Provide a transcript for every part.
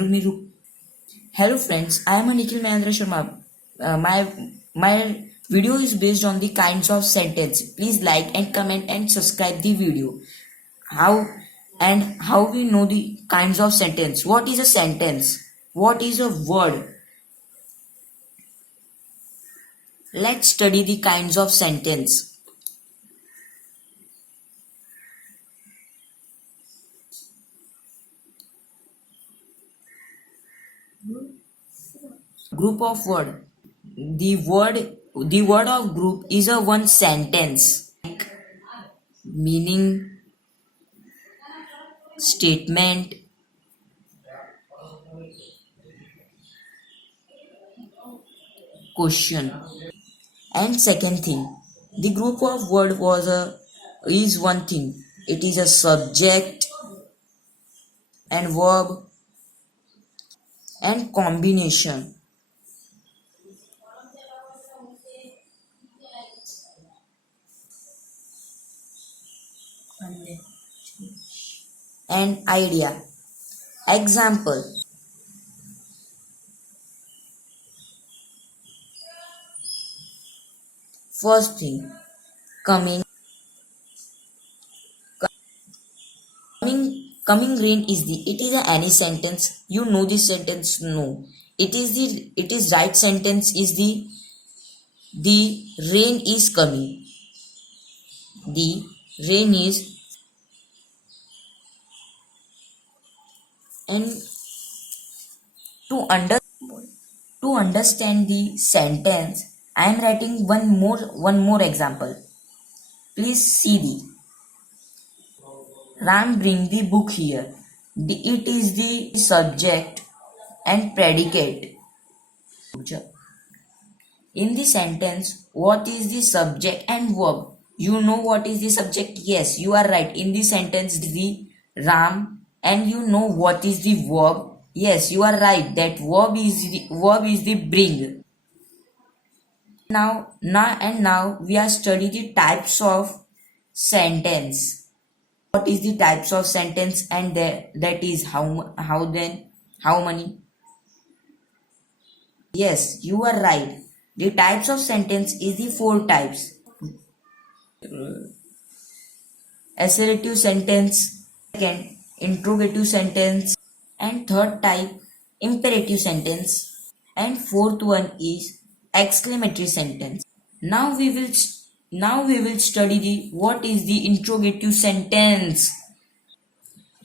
Hello friends, I am Nikhil Mahendra Sharma. My video is based on the kinds of sentence. Please like and comment and subscribe the video. How we know the kinds of sentence? What is a sentence? What is a word? Let's study the kinds of sentence. Group of word. The word of group is a one sentence. Meaning, statement, question. And second thing, the group of word is one thing. It is a subject and verb and combination and idea. Example. First thing, coming coming rain is it is any sentence. You know this sentence? No. It is right sentence is the rain is coming. The rain is, and to understand the sentence, I am writing one more example. Please see the Ram bring the book here. It is the subject and predicate. In the sentence, what is the subject and verb? You know what is the subject? Yes, you are right. In the sentence, the Ram, and you know what is the verb? Yes, you are right. That verb is the bring. Now we are studying the types of sentence. What is the types of sentence, and that is how many? Yes, you are right. The types of sentence is the four types. Assertive sentence, second interrogative sentence, and third type imperative sentence, and fourth one is exclamatory sentence. Now we will study the what is the interrogative sentence.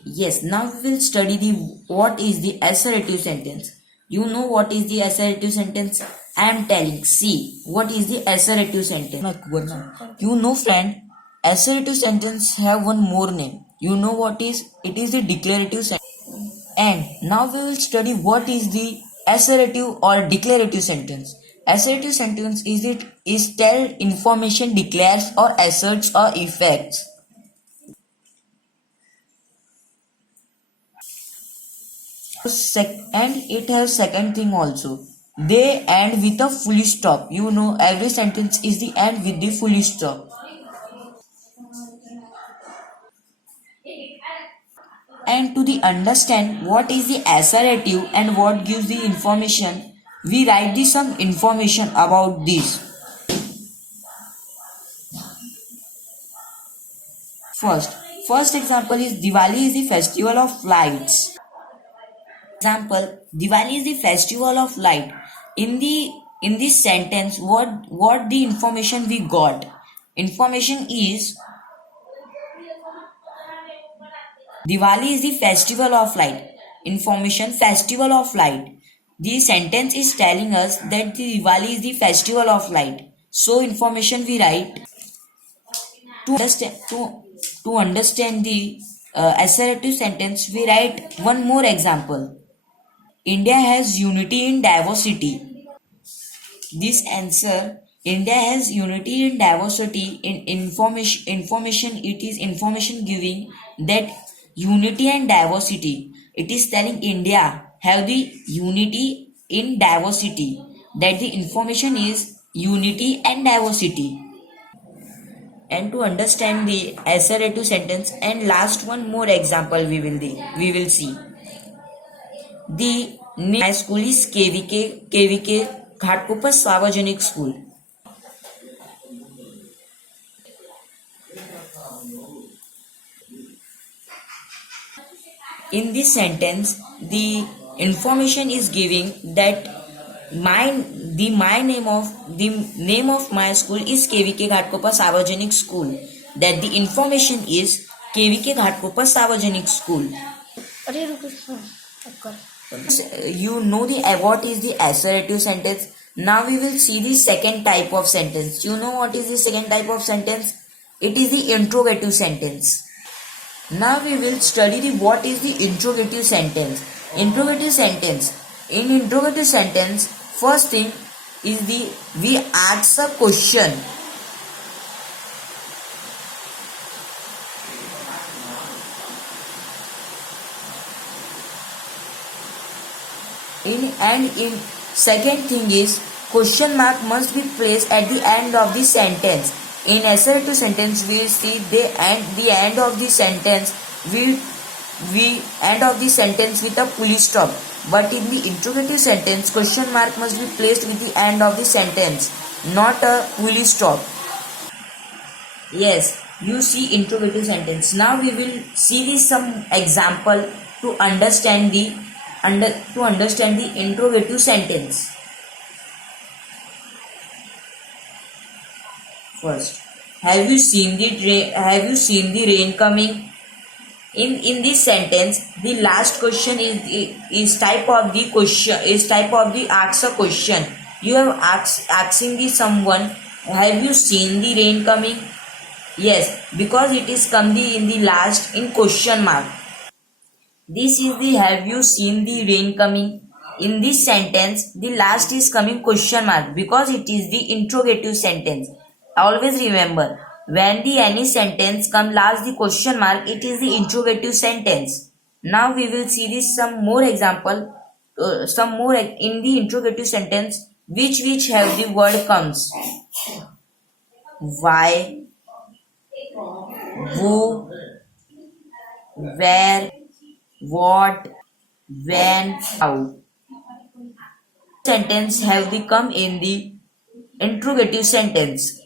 Yes, now we will study the what is the assertive sentence. You know what is the assertive sentence? I am telling. See, what is the assertive sentence? You know, friend, assertive sentence have one more name. You know what is? It is the declarative sentence. And now we will study what is the assertive or declarative sentence. Assertive sentence is tell information declares or asserts or effects. And it has second thing also. They end with a full stop. You know every sentence is the end with the full stop. And to the understand what is the assertive and what gives the information, we write the some information about this. First example is Diwali is the festival of lights. Example, Diwali is the festival of light. In this sentence, what the information we got? Information is Diwali is the festival of light. Information, festival of light. The sentence is telling us that the Diwali is the festival of light. So information we write. To understand the assertive sentence, we write one more example. India has unity in diversity. This answer, India has unity in diversity in information. It is information giving that unity and diversity. It is telling India have the unity in diversity. That the information is unity and diversity. And to understand the assertive sentence, and last one more example we will see. The name of my school is KVK Ghatkopar Sarvajanik School. In this sentence, the information is giving that the name of my school is KVK Ghatkopar Sarvajanik School. That the information is KVK Ghatkopar Sarvajanik School. अरे रुको हाँ अब कर You know the what is the assertive sentence. Now we will see the second type of sentence. You know what is the second type of sentence? It is the interrogative sentence. Now we will study the what is the interrogative sentence. Interrogative sentence. In interrogative sentence, first thing is the we ask a question. In second thing is question mark must be placed at the end of the sentence. In assertive sentence we see the end of the sentence we end of the sentence with a full stop. But in the interrogative sentence question mark must be placed with the end of the sentence, not a full stop. Yes, you see interrogative sentence. Now we will see this some example to understand the interrogative sentence. First, have you seen the rain coming? In this sentence, the last question is type of the ask a question. You have asking the someone, have you seen the rain coming? Yes, because it is come in the last in question mark. This is the have you seen the rain coming? In this sentence, the last is coming question mark because it is the interrogative sentence. Always remember, when the any sentence come last the question mark, it is the interrogative sentence. Now we will see this some more example, in the interrogative sentence which have the word comes. Why, who, where, what, when, how. Sentence have the come in the interrogative sentence.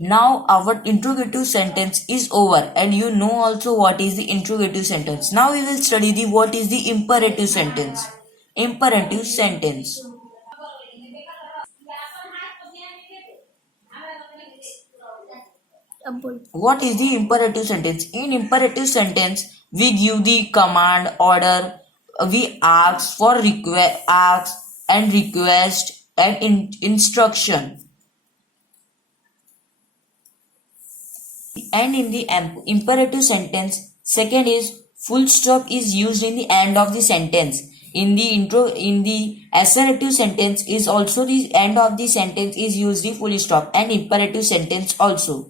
Now our interrogative sentence is over and you know also what is the interrogative sentence. Now we will study the what is the imperative sentence. Imperative sentence. अब बोल What is the imperative sentence? In imperative sentence, we give the command, order, we ask for request and instruction. And in the imperative sentence, second is full stop is used in the end of the sentence. In the assertive sentence is also the end of the sentence is used the full stop and imperative sentence also.